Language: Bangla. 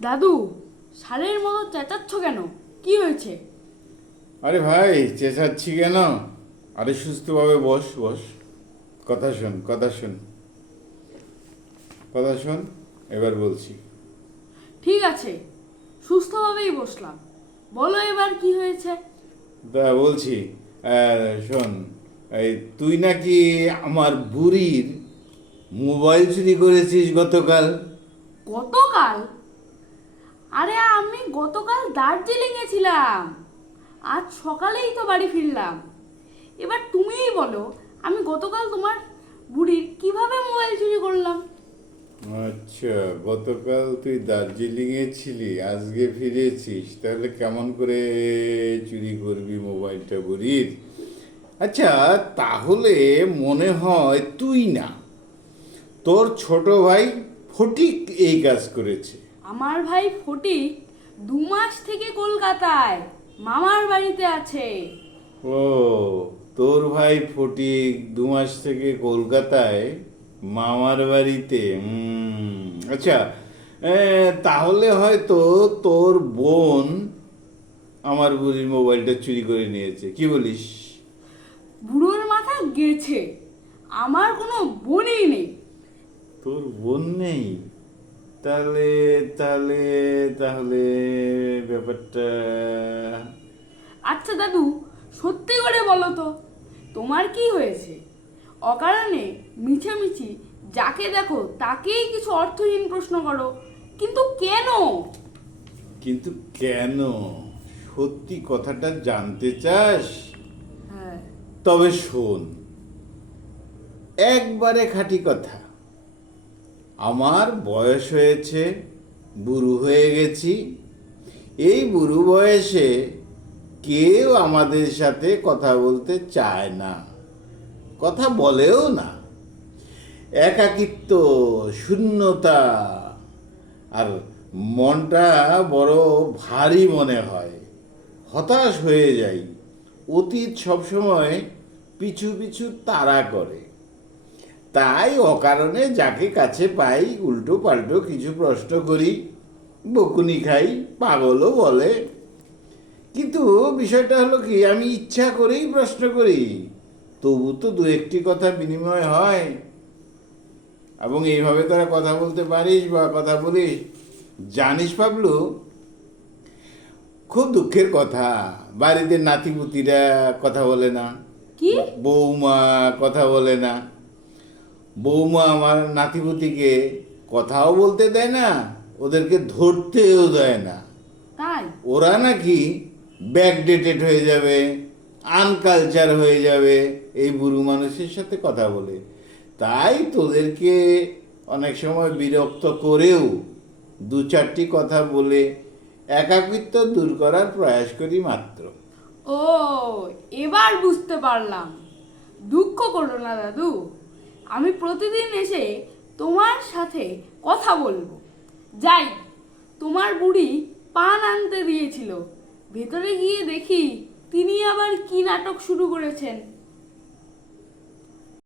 দাদু সারের মতো চেঁচাচ্ছ কেন? কি হয়েছে? আরে ভাই চেঁচাচ্ছি কেন? আরে সুস্থভাবে বস বস। কথা শোন কথা শোন। কথা শোন এবার বলছি। ঠিক আছে সুস্থভাবেই বসলাম। বলো এবার কি হয়েছে? তা বলছি শোন এই তুই নাকি আমার বুড়ির মোবাইল চুরি করেছিস গতকাল? গতকাল? আরে আমি গতকাল দার্জিলিংয়ে ছিলাম। আজ সকালেই তো বাড়ি ফিরলাম। এবার তুমিই বলো, আমি গতকাল তোমার বুড়ির কীভাবে মোবাইল চুরি করলাম? আচ্ছা গতকাল তুই দার্জিলিংয়ে ছিলি, আজকে ফিরেছিস, তাহলে কেমন করে চুরি করবি মোবাইলটা বুড়ির? আচ্ছা তাহলে মনে হয় তুই না, তোর ছোট ভাই ফটিক এই কাজ করেছে। আমার ভাই ফটিক দু মাস থেকে কলকাতায় মামার বাড়িতে আছে। ও তোর ভাই ফটিক দু মাস থেকে কলকাতায় মামার বাড়িতে আচ্ছা তাহলে হয়তো তোর বোন আমার বুড়ির মোবাইলটা চুরি করে নিয়েছে কি বলিস? বুড়োর মাথা গেছে আমার কোনো বোনই নেই। তোর বোন নেই? তাহলে তাহলে তাহলে ব্যাপারটা আচ্ছা দাদু সত্যি করে বলো তো তোমার কি হয়েছে? অকারণে মিছামিছি যাকে দেখো তাকেই কিছু অর্থহীন প্রশ্ন করো। কিন্তু কেন? কিন্তু কেন? সত্যি কথাটা জানতে চাস? হ্যাঁ। তবে শোন একবারে খাঁটি কথা। আমার বয়স হয়েছে, বুড়ো হয়ে গেছি। এই বুড়ো বয়সে কেউ আমাদের সাথে কথা বলতে চায় না, কথা বলেও না। একাকিত্ব, শূন্যতা, আর মনটা বড় ভারী মনে হয়। হতাশ হয়ে যাই। অতীত সবসময় পিছু পিছু তাড়া করে। তাই অকারণে যাকে কাছে পাই উল্টো পাল্টো কিছু প্রশ্ন করি বকুনি খাই পাগলও বলে। কিন্তু বিষয়টা হলো কি আমি ইচ্ছা করেই প্রশ্ন করি তবু তো দু একটি কথা বিনিময় হয়। এবং এইভাবে তারা কথা বলতে পারিস বা কথা বলিস। জানিস পাবলু খুব দুঃখের কথা বাড়িতে নাতিপুতিরা কথা বলে না। কি? বৌমা কথা বলে না। বৌমা আমার নাতিপুতিকে কথাও বলতে দেয় না ওদেরকে ধরতেও দেয় না। তাই? ওরা নাকি ব্যাকডেটেড হয়ে যাবে আনকালচার হয়ে যাবে এই বুড়ো মানুষের সাথে কথা বলে। তাই তোদেরকে অনেক সময় বিরক্ত করেও দু চারটি কথা বলে একাকিত্ব দূর করার প্রয়াস করি মাত্র। ও এবার বুঝতে পারলাম। দুঃখ করল না দাদু। আমি প্রতিদিন এসে তোমার সাথে কথা বলব। যাই, তোমার বুড়ি পান আনতে দিয়েছিল। ভেতরে গিয়ে দেখি তিনি আবার কি নাটক শুরু করেছেন।